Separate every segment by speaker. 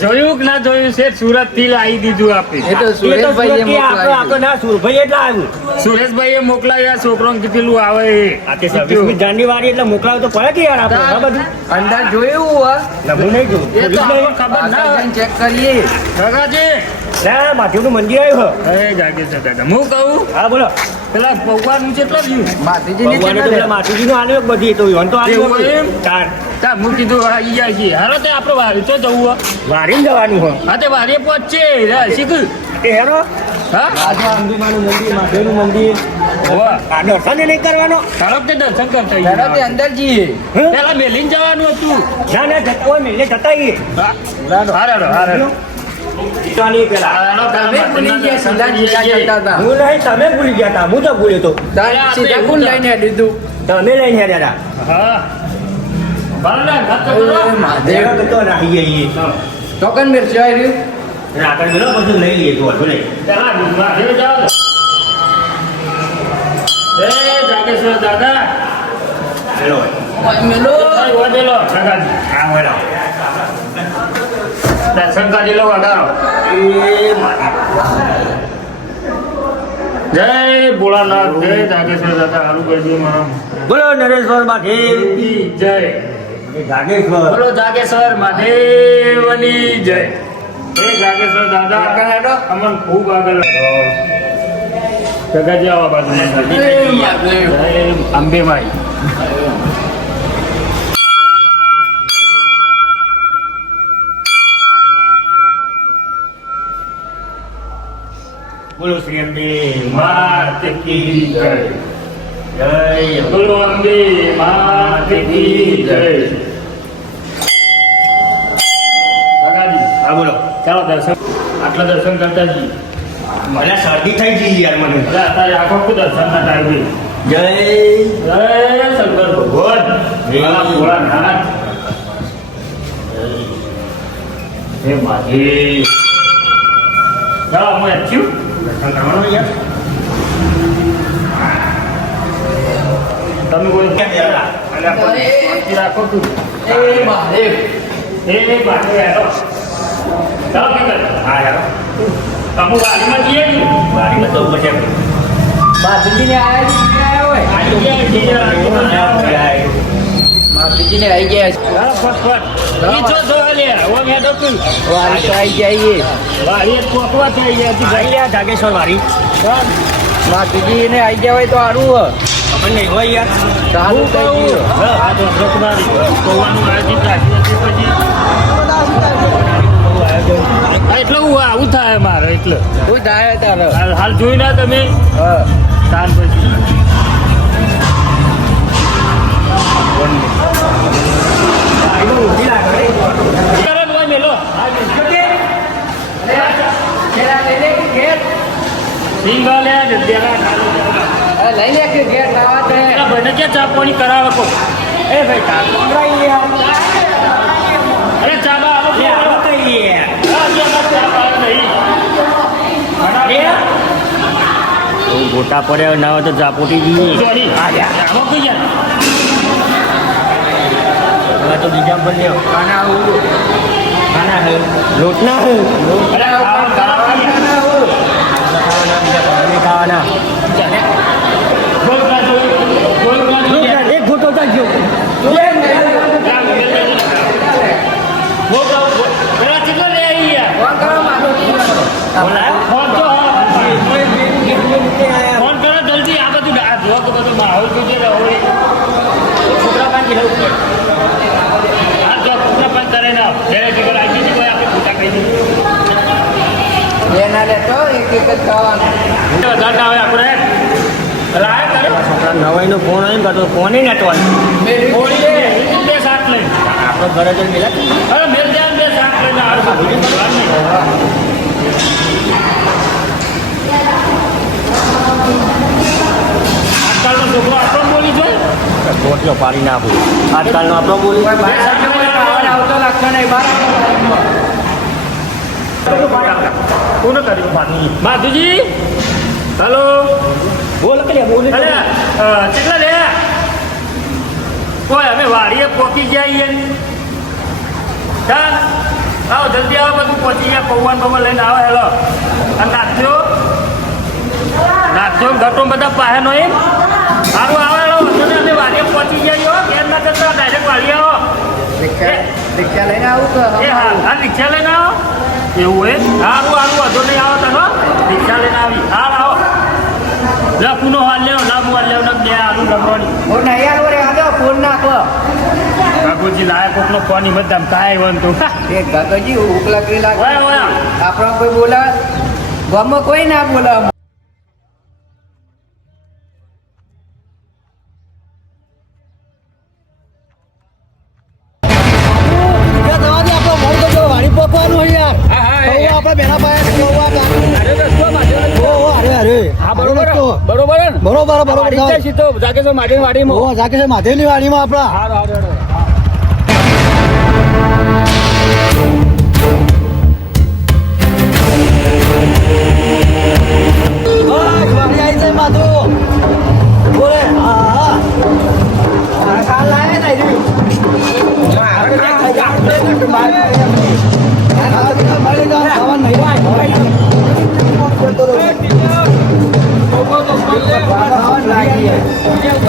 Speaker 1: જોયું કે ના જોયું? છે સુરતથી લાવી દીધું આપી.
Speaker 2: એ તો સુરેશભાઈએ મોકલાવી
Speaker 3: ના સુરભાઈ એટલે આવ્યું
Speaker 1: સુરેશભાઈ એ મોકલાવ્યા છોકરો કીધેલું આવે એ.
Speaker 3: આ તે છવ્વીસમી જાન્યુઆરી એટલે મોકલાવ તો પડે કે યાર આપણે આ બધું?
Speaker 2: અંદર જોયું હોય.
Speaker 3: ના, હું નહીં જોઉં.
Speaker 1: એ તો ખબર ના હોય.
Speaker 2: ચેક કરીએ.
Speaker 1: કાકાજી
Speaker 3: ના મંદિર આવ્યું. છે.
Speaker 1: જાગે છે કાકા હું કહું?
Speaker 3: હા બોલો.
Speaker 1: પેલા ભગવાન કેટલો
Speaker 2: માધીજીને
Speaker 3: ભગવાને તો પેલા માથુજીનું આલ્યું એક બધી તો ઈવન તો આલ્યું
Speaker 1: એમ?
Speaker 3: તાર
Speaker 1: તા હું કીધું હા જાય છે. હારો તે આપણે વારી તો જવું
Speaker 3: વારી જવાનું હોય.
Speaker 1: હા તે વારી પહોંચશે શીખ?
Speaker 3: એ હેરો.
Speaker 1: હા?
Speaker 3: આ અંબીમાનું મંદિર મહાદેવનું મંદિર. આ દર્શન નહીં કરવાનો.
Speaker 1: હારો દર્શન કરતા
Speaker 2: તરત અંદર જઈએ.
Speaker 1: પેલા મેલીને જવાનું હતું.
Speaker 3: ના ના જતા હોય મેલે જતા આવીએ.
Speaker 1: હારો,
Speaker 2: તમે ભૂલી ગયા સીધા જીગા
Speaker 1: જઈએ.
Speaker 2: જતા હતા.
Speaker 3: હું તમે ભૂલી ગયા હતા. હું તો ભૂલ્યો તો.
Speaker 2: તાર સીધા કોણ લઈને દીધું
Speaker 3: તમે લઈને હેર્યા હતા.
Speaker 1: હા. ભલે તો
Speaker 2: એ
Speaker 1: કરો.
Speaker 2: મહાદેવ
Speaker 3: તો આગળ મેળો પછી લઈ લઈએ તો
Speaker 1: પેલા મહાદેવ જાઓ એ જાગેશ્વર દાદા વધેલો, કાકાજી.
Speaker 3: આ વળો
Speaker 1: દર્શન કરી લો વગાડો
Speaker 3: એ
Speaker 1: જય ભોળાનાથ જય જાગેશ્વર દાદા હારું મારા
Speaker 3: બોલો નરેશ્વર મહાદેવ
Speaker 1: જય
Speaker 3: જાગેશ્વર
Speaker 1: બોલો જાગેશ્વર મહાદેવની જય હે જાગેશ્વર દાદા
Speaker 2: આગળ હેડો.
Speaker 1: અમન ખૂબ આગળ હેડો. આવા બાજુ
Speaker 2: એ મહાદેવ.
Speaker 1: જય અંબે માઈ
Speaker 3: બોલો શ્રી અંબે
Speaker 1: માત કી જય
Speaker 3: જય
Speaker 1: બોલો અંબે માત કી જય કાકાજી
Speaker 3: હા બોલો
Speaker 1: ચાલો દર્શન. આટલા દર્શન કરતા જઈએ
Speaker 3: મને શરદી થઈ ગઈ યાર મને.
Speaker 1: અત્યારે આખો આખું દર્શન ના થાય
Speaker 3: જય.
Speaker 1: જય શંકર ભગવાન. ભોળાનાથ હે માધી ચાલો હું અચ્યું
Speaker 3: દર્શન કરવાનું યાર
Speaker 1: તમે કોઈ રાખો તું.
Speaker 2: એ મહાદેવ.
Speaker 1: એ હેડો ચાલો કે
Speaker 3: હા યાર
Speaker 1: તમે વાડીમાં જઈએ ને
Speaker 3: વાડીમાં તો પછી
Speaker 2: માધીજીને આયા હોય
Speaker 1: વાડી.
Speaker 2: માધીજીને આવી ગયા છે.
Speaker 1: ચાલો ફટ ફટ ઈ જો જો લે ઓ મે તો તું
Speaker 2: વારી આવી જઈએ
Speaker 1: વાડી થઈ ગયા
Speaker 2: આવી ગયા હોય તો સારું
Speaker 3: આપણને હોય યાર
Speaker 2: ચાલુ
Speaker 1: હું
Speaker 2: થઈ
Speaker 1: કહું,
Speaker 2: ગયું
Speaker 1: હા, આ તો. કૌવાનું પછી. એટલે હું આવું થાય મારે એટલે.
Speaker 2: શું થાય તારે.
Speaker 1: હાલ જોઈ ના તમે.
Speaker 2: હા.
Speaker 1: તાન પછી.
Speaker 2: લઈ લે કે ગેટ
Speaker 1: આવા ભાઈને ક્યાં ચા પાણી કરાવે
Speaker 3: એ ભાઈ કામ
Speaker 1: અરે ચા બા આવો
Speaker 3: લે આવો તો યાર
Speaker 1: હા, જે અમારે ચા પાયો નહીં.
Speaker 3: ગોટા ના હોય તો ઝાપોટી જઈએ. તો બીજા પર લ્યો.
Speaker 2: ખાના આવું.
Speaker 3: ખાના હે. લોટ ના હે.
Speaker 1: અરે ખાવા- ખાવા-
Speaker 2: ખાના આવું.
Speaker 3: ખાવાના. એક
Speaker 1: ગોળ. પેલા કેટલો લે આવી યાર?
Speaker 2: ફોન કરો માધવ
Speaker 1: ફોન તો હા. ફોન કરો જલ્દી જો કે બધું માહોલ જોજે ને હવે. છોકરા પાસે જવું પડે. આ જો છોકરા પાસે કરે ને જ્યારે કે પેલા આવી જાય આપણે ખોટા કહી દઈએ.
Speaker 2: એના લેતો એક એક જ ખાવાનું
Speaker 1: વધારે ના આવે આપણે?
Speaker 3: છોકરા નવાઈનો ફોન આવ્યો તો ફોન
Speaker 2: મેરી
Speaker 1: હોળી બે શાક લઈને.
Speaker 3: આપણો ઘરે જઈને મિલા
Speaker 1: અરે મેલ બે શાક લઈને આવે છોકરો આપણો બોલી જોઈએ
Speaker 3: ગોટલો પાડી નાખું આજકાલનો આપણો બોલી
Speaker 2: આવતો લાગતો નહીં
Speaker 1: કોને કર્યું માધુજી? માધુજી હલો?
Speaker 3: બોલ કે બોલ
Speaker 1: કેટલા લે. કોઈ અમે વાડીએ પોકી જઈએ ચાલ આવો, જલ્દી આવો, બધું પહોંચી ગયા, પૌવાન બવા લઈને આવો, હેલો. અને નાખજો નાખજો ઘટો બધા પાસે નો એમ સારું આવે હેલો અમે વાડીએ પહોંચી હો. ઘેર ના જતા ડાયરેક્ટ વાડીએ આવો
Speaker 2: રિક્ષા લઈને આવું કે
Speaker 1: એ હા હા રિક્ષા લઈને આવો. એવું હોય? સારું સારું વાંધો નહીં આવો તનો રિક્ષા લઈને આવી. હાલ આવો. લા કુનો હાલ લેવો હું હાલ લેવો બે આનું લખવાની
Speaker 2: ફોન નહીં આલો રે આલો ફોન નાખો.
Speaker 1: કાકુજી લાય કોકનો ફોન હિંમત ધમકાય વન તો
Speaker 2: એ ગગજી હુક લકડી લાગે
Speaker 1: ઓય ઓય.
Speaker 2: આપણો કોઈ બોલા ગામમાં કોઈ ના બોલે
Speaker 3: બરોબર
Speaker 4: બરોબર
Speaker 3: જાગે છે માટી વાડીમાં.
Speaker 4: ઓ જાકે છે માધેની વાડીમાં આપણા.
Speaker 3: હારું Yeah.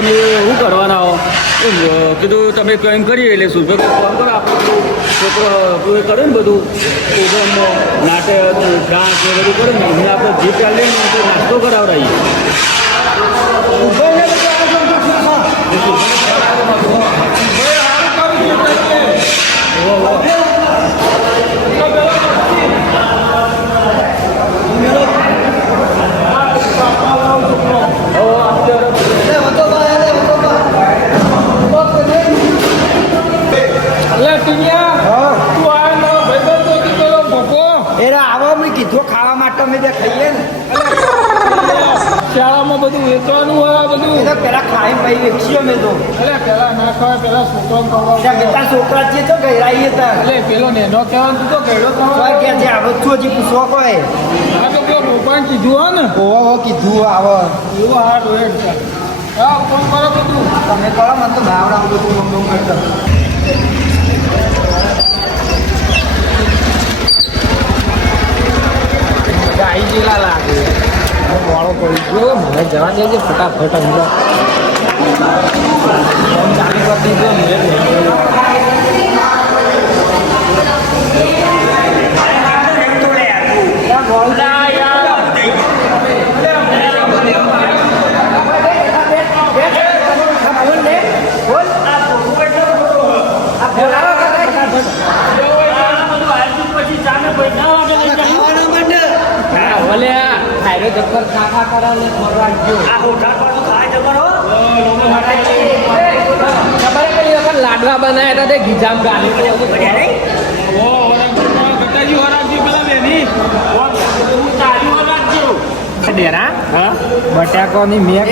Speaker 3: તમે શું કરવાના હો? કીધું તમે કંઈ કરીએ એટલે સુરભે ફોન કરો આપણે. છોકરો એ કરે ને બધું? પ્રોગ્રામ નાટક ડાન્સ એ બધું કરે ને? એમને આપણે જે ચાલે નાસ્તો કરાવડાવીએ બધું વેચવાનું આ બધું.
Speaker 2: તો પેલા ખાઈ પાઈ વેચીએ અમે તો.
Speaker 3: એટલે પેલા ના ખાય પેલા
Speaker 2: છોકરા
Speaker 3: ખવડાવવાનું.
Speaker 2: બેટા છોકરા છે તો ગહેરાઈએ તા.
Speaker 3: એટલે પેલો નેનો કહેવાનું તું તો
Speaker 2: તો
Speaker 3: થવાનો.
Speaker 2: કે છે આવો છું હજી પૂછવા કોઈ?
Speaker 3: આ તો પેલો રોપાણ કીધું હો ને.
Speaker 2: ઓહો કીધું આવો.
Speaker 3: એવું હાર હોય છે. હા ફોન કરો બધું.
Speaker 2: તમે કરો મને તો ભાવડા બધું મમ મમ કરતો. આઈ ગયેલા લાગે. વાળો પડી ગયો મને જવા દેજે ફટાફટ. અંદર જાણી ચાલુ કરી દીધો લાડવા બનાવ્યા હતા તે ગીજામ ગાલી
Speaker 3: ઓ ઓરંગઝેબ ગટાજી ઓરંગજી પેલા બેની
Speaker 2: ડેરા
Speaker 1: હા
Speaker 2: બટાકોની મેક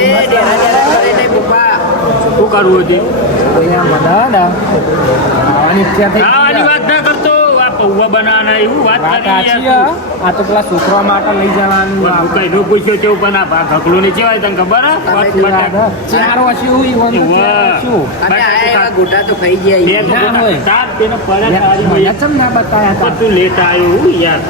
Speaker 1: શું કરવું હતી
Speaker 2: ખાવાની ઈચ્છા થઈ
Speaker 1: ખાવાની વાત ના કરતો આ પૌવા બનાવવાના એવું વાત કરી
Speaker 2: હે. આ તો પેલા છોકરા માટે લઈ જવાનું.
Speaker 1: હું કઈ નું પૂછ્યો તેવું પણ આ ઘકલું ની કેવાય તને ખબર હે?
Speaker 2: ચાર
Speaker 1: હે. ખા-
Speaker 2: ગોટા તો ખાઈ ગયા.
Speaker 1: તેને પડ્યા
Speaker 2: મને ચમ ના બતાયા
Speaker 1: તું લેતા આવ્યો હું યાર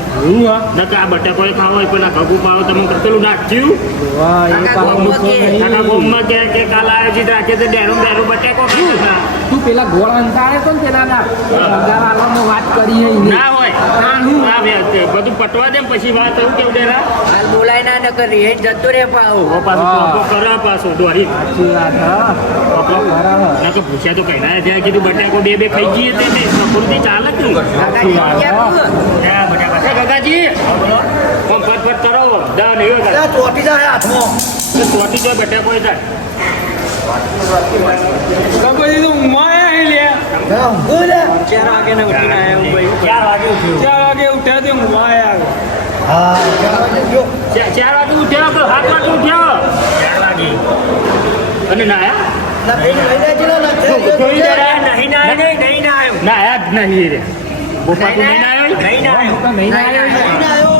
Speaker 1: નકર આ બટાકો ખાવો હોય પેલા ઘગુ પાવો તમે પેલું નાખ્યું
Speaker 2: વાહ, એ પાછું તો નહીં.
Speaker 1: કાકા ગોમમાં કે કે કાલ આયોજિત રાખે તો ડેરું ડેરું બટાકો
Speaker 2: તું પેલા ગોળ અંતાડે તો ને પેલા ના અગરવાલામાં વાત કરી હે.
Speaker 1: ના હોય.
Speaker 2: ના, હું.
Speaker 1: ના બે તે બધું પટવા દે પછી વાત એવું કેવું ડેરા?
Speaker 2: હાલ બોલાય ના નકર રેટ જતો રે પાછો.
Speaker 1: ઓ પાછું કરા પાછો દોરી.
Speaker 2: સાચી વાત હા.
Speaker 1: કોકો ના તો પૂછ્યા તો કઈ ના જ્યાં કીધું બટાકો બે બે ખાઈ જઈએ તે તે. પ્રકૃતિ ચાલે જ ને
Speaker 2: કાકાજી?
Speaker 1: હા, બટાકા. છે ગગાજી ફટ ફટ કરો. દા
Speaker 4: ચોટી જાય હાથમાં.
Speaker 1: ચોટી જાય બટાકો એ થાય
Speaker 3: તો પછી તો ઊંઘમાં આયા હે લ્યા
Speaker 4: જરા ઊંઘું લે
Speaker 3: ચાર વાગે ને ઉઠીને આવ્યા હું ભાઈ
Speaker 1: ચાર વાગે ઉઠ્યો.
Speaker 3: ચાર વાગે ઉઠ્યા તે હું આવ્યા.
Speaker 4: હા ચાર વાગે
Speaker 1: ઉઠ્યો. કે સાત વાગે ઉઠ્યો. ચાર વાગે. અને નાયા
Speaker 4: ના બેન લઈને ચલો ને
Speaker 1: જોઈ જરા.
Speaker 3: નહીં ના નહીં નહીં ના આવ્યો
Speaker 1: નાયા જ નહીં રે. બોપા તું નહીં નાયો
Speaker 3: નહીં ના આવ્યો
Speaker 2: તો નહીં આવ્યો
Speaker 4: લઈને આવ્યો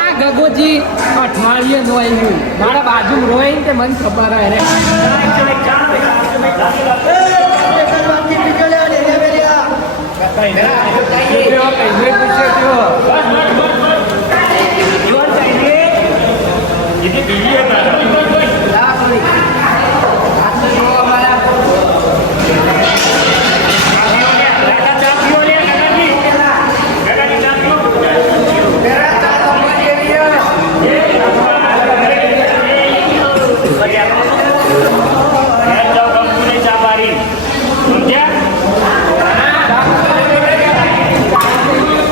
Speaker 2: આ ગગોજી અઠવાડિયે નો આવ્યું મારા બાજુ રોય કે મન ખબર હે રે
Speaker 4: એ, એક જ વાતચીત નીકળી લે, ડેરિયા બેરિયા.
Speaker 2: પૂછ્યો, કઈને પૂછ્યો ત્યો.
Speaker 1: એ તો બીજી એક વાત.
Speaker 2: લા ભાઈ. આ તો જો અમારા
Speaker 1: કાકા ચા પીવો લે, કાકાજી. કાકાજી ચા પીવો. ઘેર જાઓ, કંકુને ચા પાડી. સમજ્યા?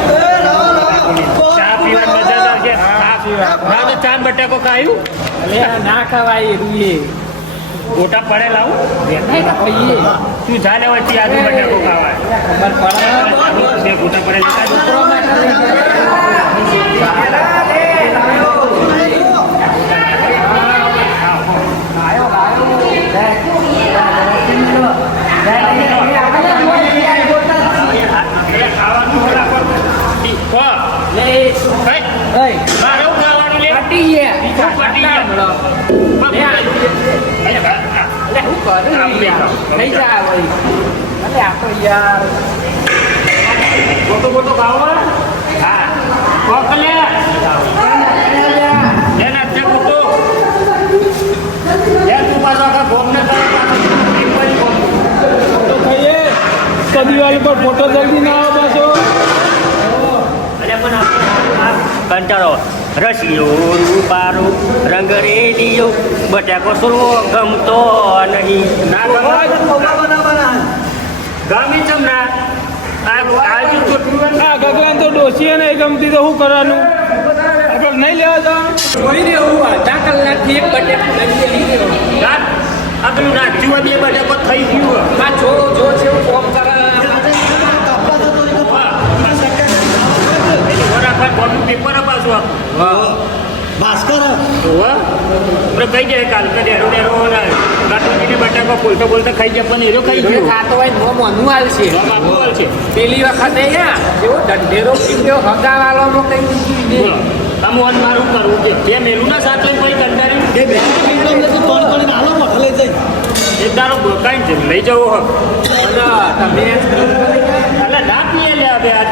Speaker 4: એ, લાવો, લાવો.
Speaker 1: ચા પીવાની મજા જ આવશે. ના તો ચા ને બટાકો ખાયું
Speaker 2: અલે આ ના ખવાય એવું એ
Speaker 1: ગોટા પડે લાવું
Speaker 2: નહીં તો ખાઈએ
Speaker 1: તું જા ને વચ્ચે આજુ બટાકો ખાવા
Speaker 2: ખબર પડે
Speaker 1: બે ગોટા પડે લેતા જો.
Speaker 2: છોકરો માટે લઈ
Speaker 1: એટલે ખાવાનું થોડા પર. ઈ, કો.
Speaker 2: લે
Speaker 1: હે?
Speaker 2: એ
Speaker 1: મારે હું ખાવાનું લે?
Speaker 2: પટી ગયા
Speaker 1: બીજું પટી ગયા.
Speaker 2: લે આ
Speaker 1: અરે, હા, હા.
Speaker 2: અલે હું કરું યાર નહીં જા વળી અલે આ તો યાર
Speaker 1: ગોટો ગોટો ખાવા હા કોક લે લે ના તે ગોટો લે તું પાછો આખા પાછો એક બાજુ
Speaker 3: તો પર ફોટો જલ્દી ના આવે પાછો.
Speaker 1: અરે કંટાળો. રસિયો રૂપારો રંગ રેડિયો બટાકો સુરવો ગમતો નહીં. ના. ગમી ચમ ના આ
Speaker 3: ગગલાન તો ડોસીએ નહીં ગમતી તો શું કરવાનું? આપણે નહીં લેવા જવાનું?
Speaker 2: જોઈ રહ્યો અડધા કલાકથી એક બટેકું લઈ
Speaker 1: આ બે બટાકો થઈ ગયું.
Speaker 2: આ જો જો છે
Speaker 1: પેપર અપાશું
Speaker 4: ભાસ્કર.
Speaker 1: આપણે કઈ જાય કાલ. કે ડેરો ડેરો કાટુજીને બટાકો બોલતો બોલતો ખાઈ જાય પણ એરો ખાઈ ગયો.
Speaker 2: ખાતો હોય નો મોનું આવશે.
Speaker 1: છે
Speaker 2: પેલી વખતે એવો દંડેરો પીડ્યો હગાવાળો કઈ
Speaker 1: આમ વન મારું કરવું છે. જે મેલું ના સાથે કોઈ કંટાળી
Speaker 4: બે એકદમ નથી તોડ કરીને હાલો મોઢે લઈ જઈ.
Speaker 1: એ તારો કાંઈ જ લઈ જવો હક
Speaker 2: તમે
Speaker 1: એટલે ના પીએ લે હવે આજ.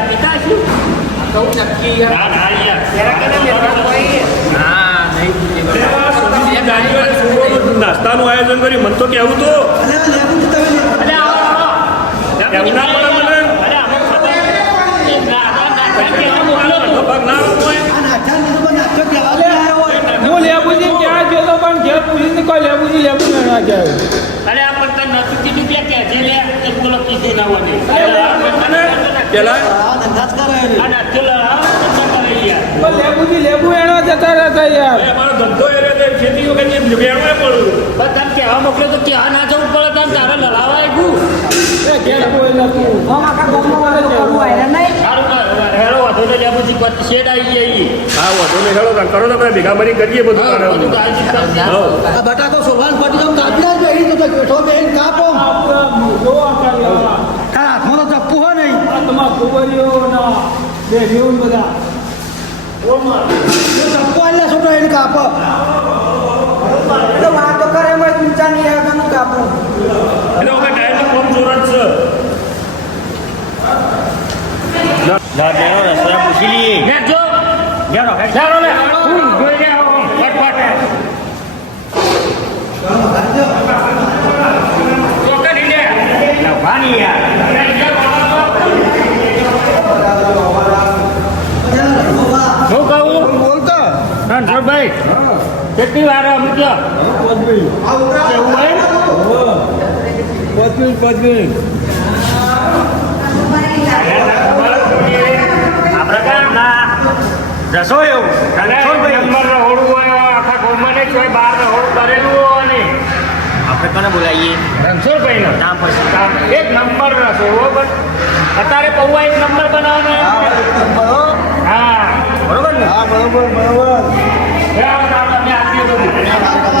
Speaker 1: પિતા શું
Speaker 2: કહું નક્કી
Speaker 1: ના ના યાર
Speaker 2: હા નહીં
Speaker 3: નાસ્તાનું આયોજન કર્યું મને તો કેવું તો
Speaker 4: અલે આ તો તમે લેવું.
Speaker 1: અરે આવો આવો
Speaker 3: કેવું ના પડે મને
Speaker 1: અરે અમે ખબર ના ના ના ખાઈ ગયા મોકલો તું
Speaker 3: પગ ના હોય
Speaker 4: આ નાચા નથી પણ હોય
Speaker 3: હું લેબુજી ક્યાં ગયો તો પણ ઘેર પૂછીને કોઈ લેબુજી લેબુજી ના જાય
Speaker 1: અરે આ પણ તને નતું કે કે તે ના
Speaker 4: કરે છે.
Speaker 1: આ ના ચલો હા તો કરે
Speaker 3: લેબુજી લેબુ એના જતા રહેતા યાર અમારો ધંધો એ રીતે ખેતી વખતે વેણવા પડું
Speaker 1: પણ તને કહેવા મોકલ્યો તો કહેવા ના જવું પડે તને તારે લડાવા આવ્યું
Speaker 3: એ ઘેર કોઈ
Speaker 1: કર હેરો વધુ તો લેવું જી કોઈ શેડ આવી જાય
Speaker 3: હા વધુ ને તાણ કરો તમે ભેગા મળી કરીએ બધું
Speaker 1: તો
Speaker 4: બટાકો સોભાન પટી જાવ કાપી જ બેહી તો તો બેઠો બેન કાપો
Speaker 3: જો આ કર્યા.
Speaker 4: કા હાથમાં તો ચપ્પુ હોય નહીં.
Speaker 3: આ તમારા કુંવરીઓ ના બેઠીઓ ને બધા
Speaker 4: તો ચપ્પુ આલે છોટો એને કાપો.
Speaker 3: એટલે હવે ટાઈમ તો કોમ જોર છે?
Speaker 1: જા બેરો રસોઈ પૂછી લઈએ. ને જો. ચાલો કેટલી વાર આમ કયો એવું હોય
Speaker 3: પાંચ મિનિટ પાંચ મિનિટ
Speaker 1: જશો એવું નંબર રહોડું હોય આખા ગોમાં નહીં કોઈ બહાર રહોડું કરેલું હોય આપણે
Speaker 2: કોને બોલાવીએ?
Speaker 1: રણછોડભાઈ નો
Speaker 2: નામ પછી
Speaker 1: એક નંબર રસો એવો અત્યારે પૌવા એક નંબર બનાવવાનો હા
Speaker 2: બરોબર
Speaker 4: હા બરોબર બરોબર.
Speaker 1: Come on, come on.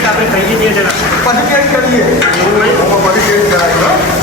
Speaker 1: આપણે પહેલી બે જણા પછી કરીએ? એવું
Speaker 2: નહીં
Speaker 1: પછી કરાય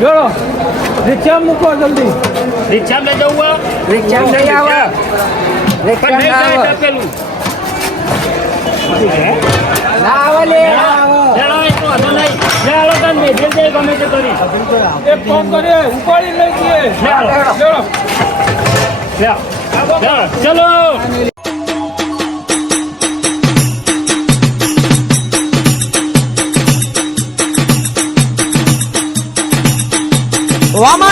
Speaker 3: જોડો રિક્ષા મૂકો જલ્દી.
Speaker 1: રિક્ષા લઈ જવું
Speaker 2: રિક્ષા લઈ આવો રિક્ષા ના લે
Speaker 3: ચલો.
Speaker 5: Obama